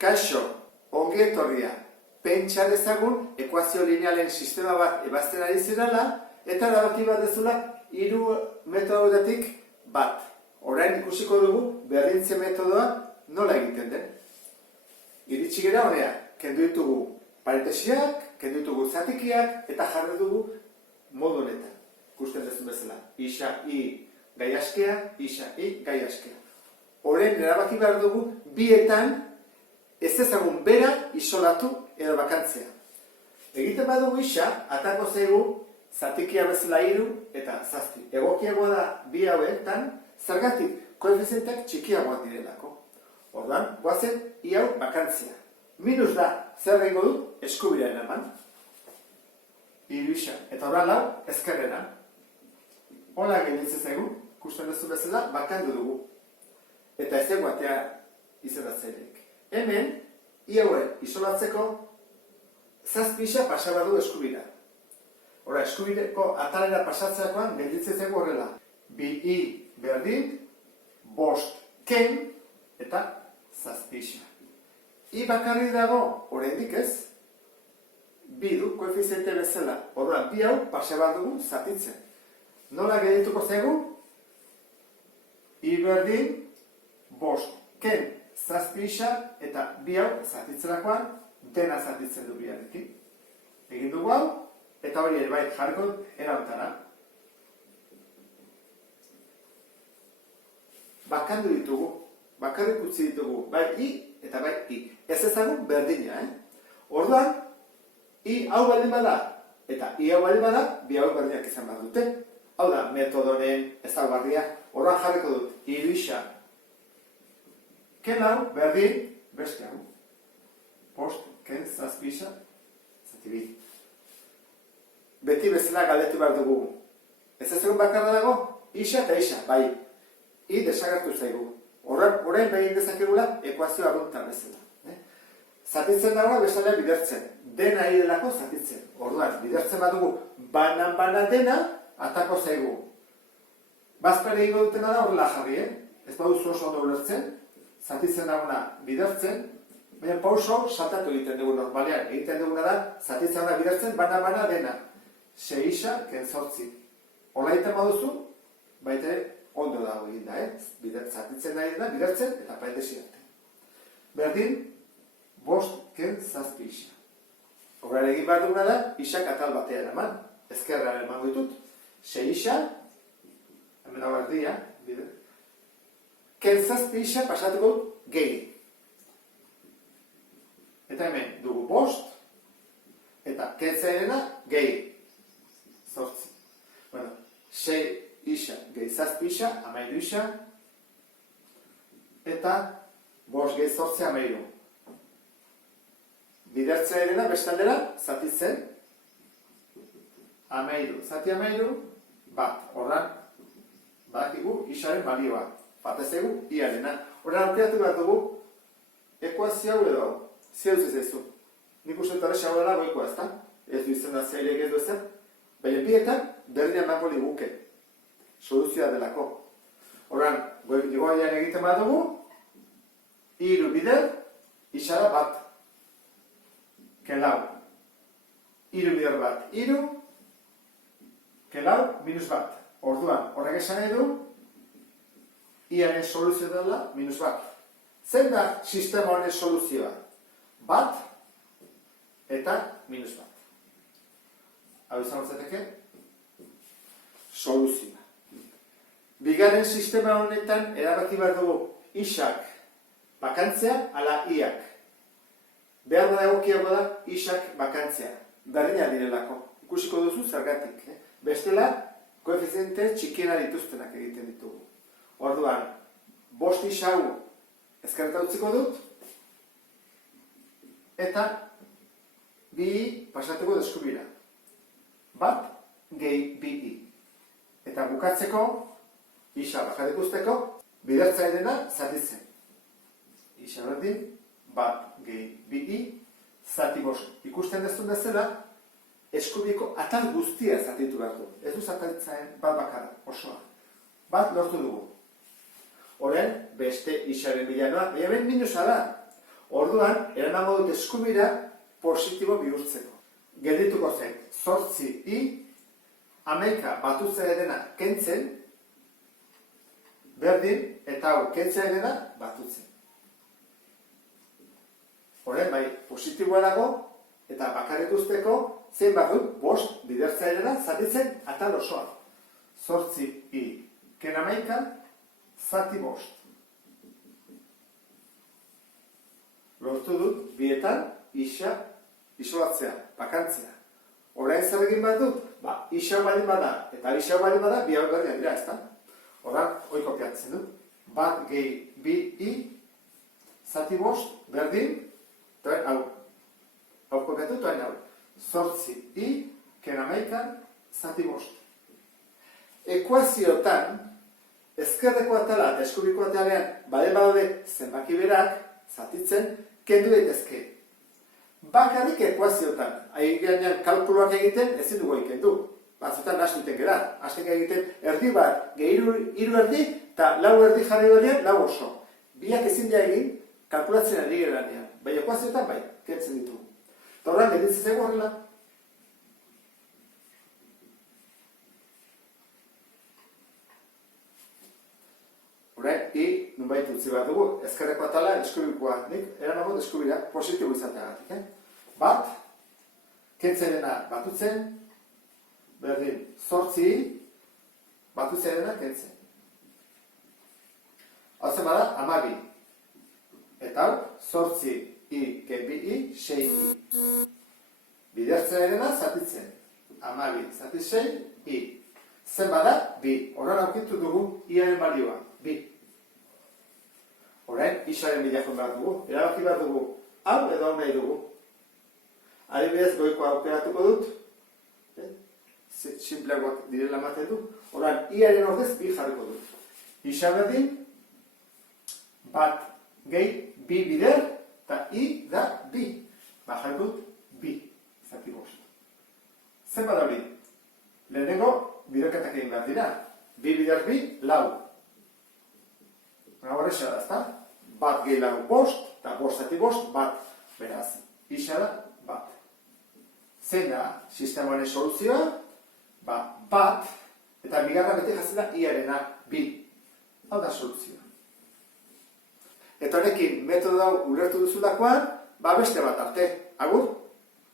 Kaixo, ongi etorria. Pentsa dezagun ekuazio linealen sistema bat ebazten ari zirala eta erabaki bat dezula 3 metodoetatik bat. Orain ikusiko dugu berdintze metodoa nola egiten den. Iritsi gera honea, kendu ditugu parentesiak, kendu ditugu zatikiak eta jarri dugu modu honetan. Ikusten dezun bezala, isa i gai askea, isa i gai askea. Orain erabaki behar dugu bietan ez ezagun bera isolatu edo bakantzea. Egiten badugu isa, atako zaigu zatikia bezala 3 eta 7. Egokiagoa da bi hauetan, zergatik koefizienteak txikiagoak direlako. Orduan, goazen i hau bakantzea. Minus da, zer egingo du? Eskubira eman. 3 isa. Eta orduan lau, ezkerrena. Hola gelditzen zaigu, ikusten duzu bezala, bakandu dugu. Eta ez eguatea izendatzaileik. Hemen, i haue isolatzeko 7 isa pasabadu eskubira. Hora, eskubireko atalera pasatzeakoan gelditzen zaigu horrela. 2 i berdin, 5 ken eta 7 isa. I bakarri dago, oraindik ez, 2 du koefiziente bezala. Horra, 2 hau pasabadugu zatitzen. Nola geldituko zaigu? I berdin, 5 ken 7 isa eta 2 hau zatitzerakoan dena zatitzen du biarekin. Egin dugu hau, eta hori ere bai jarriko erautara. Bakandu ditugu, bakarrik utzi ditugu, bai i eta bai i. Ez ezagun berdina, Orduan, i hau baldin bada eta i hau baldin bada, 2 hau berdinak izan behar dute. Hau da, metodoren ezaugarria. Orduan jarriko dut, 3 isa ken hau berdin beste hau. 5 ken 7 isa zati 2. Beti bezala galdetu behar dugu. Ez ezagun bakarra dago, isa eta isa, bai. I desagertu zaigu. Orain behin dezakegula ekuazio arrunta bezala. Zatitzen dagoa bezala bidertzen. Dena delako zatitzen. Orduan, bidertzen badugu banan dena, atako zaigu. Bazpere egingo dutena da horrela jarri, Ez baduzu oso ondo ulertzen, zatitzen dagoena bidertzen, baina pauso saltatu egiten dugu normalean. Egiten duguna da, zatitzen da bidertzen, bana dena. 6 isa, ken 8. Hola egiten baduzu, baita ondo dago egin da, zatitzen da egin da, bidertzen eta parentesi arte. Berdin, 5 ken 7 isa. Horren egin behar duguna da, isak atal batean eman, ezkerrean emango ditut. 6 isa, hemen hau erdia, ken 7 isa pasatuko gehi. Eta hemen dugu 5, eta ken zairena gehi. 8. Bueno, 6 isa gehi 7 isa, 13 isa, eta 5 gehi 8 13. Bidertzea edena, bestaldera, zatitzen, 13, zati 13, bat. Horran, badakigu, isaren balioa. Bat ez egu, iarena. Horran, aukeratu behar dugu, ekuazio hau edo, zeuz ez ezu. Nik uste dut hau dela goikoa, ezta? Ez du izan da zailek ez du ezer. Baina bietan, berdina emango liguke. Soluzioa delako. Horran, goian egiten bat dugu, 3 bider, isara bat. Kelau, 3 bider bat, 3, kelau, minus bat. Orduan, horrek esan edu, iaren soluzio dela, minus bat. Zein da sistema honen soluzioa? Bat, eta minus bat. Hau izan hortzeteke, soluzioa. Bigarren sistema honetan, erabaki behar dugu, isak bakantzea, ala iak. Behar da egokiago da, isak bakantzea. Berdina direlako. Ikusiko duzu zergatik. Bestela, koefiziente txikiena dituztenak egiten ditugu. Orduan, 5 isa hau ezkerreta utziko dut, eta 2 pasatuko deskubira. Bat, gehi 2i. Eta bukatzeko, isa bakarrik usteko, bidertzea edena zatitzen. Isa berdin, bat gehi 2i, zati 5. Ikusten dezun bezala, eskubiko atal guztia zatitu behar du. Ez du zatitzen bat bakarra, osoa. Bat lortu dugu. Horren, beste isaren bilanoa, baina ben minusa da. Orduan, erango dut eskubira positibo bihurtzeko. Geldituko zen, 8i, 11 batutzea dena kentzen, berdin, eta hau kentzea dena batutzen. Horren, bai, positiboa dago, eta bakarrik usteko, zein badut, 5 bidertzea dena zatitzen atal osoa. 8i, ken 11, zati 5. Lortu dut, bietan, isolatzea, bakantzea. Orain zer egin bat dut? Isa baldin bada, eta isa baldin bada, bi hau berdian dira, ezta? Orain, hoi kopiatzen dut. Bat gehi bi i, zati 5, berdin, eta hau kopiatu, eta hau. 8i, ken 11, zati 5. Ekuaziotan, ezkerreko atala eta eskubiko atalean, bade badaude zenbaki berak, zatitzen, kendu daitezke. Bakarrik ekuaziotan, gainean kalkuluak egiten, ezin dugu kendu. Batzutan nahastu egiten gara. Hasten egiten erdi bat, gehi hiru erdi, eta 4 erdi jarri badean, 4 oso. Biak ezin dira egin, kalkulatzen ari geranean. Bai ekuaziotan, bai, kentzen ditugu. Eta horrean, gelditzen zego horrela. Horrein, nunbait utzi bat dugu, ezkerreko atala, eskubikoa, nik eranagot eskubira positibo izateagatik. Bat, kentzerena batutzen, berdin, 8i, batutzerena kentzen. Hau zen bada, 12. Eta hau, 8i, ken 2i, 6i. Bidertzerena zatitzen. 12, zati 6, i. Zen bada, 2. Horren aukitu dugu, iaren balioa, 2. Horrein, isaren bilakon behar dugu. Erabaki behar dugu, hau edo hau nahi dugu. Adibidez, goikoa aukeratuko dut. Simpleagoak direla ematen du. Horrein, iaren ordez, 2 jarriko dut. Isa berdin, bat gehi, 2 bider, eta i da 2. Jarriko dut, 2. Zati 5. Zen bada hori? Lehenengo, biderketak egin behar dira. 2 bider 2, 4. Horreza da, ezta? Bat gehi 4, 5, eta 5 zati 5, bat. Beraz, isa da, bat. Zein da sistemaren soluzioa? Bat, eta bigarra bete jazen da iarena, 2. Hau da soluzioa. Eta honekin, metodo hau ulertu duzulakoan, beste bat arte. Agur?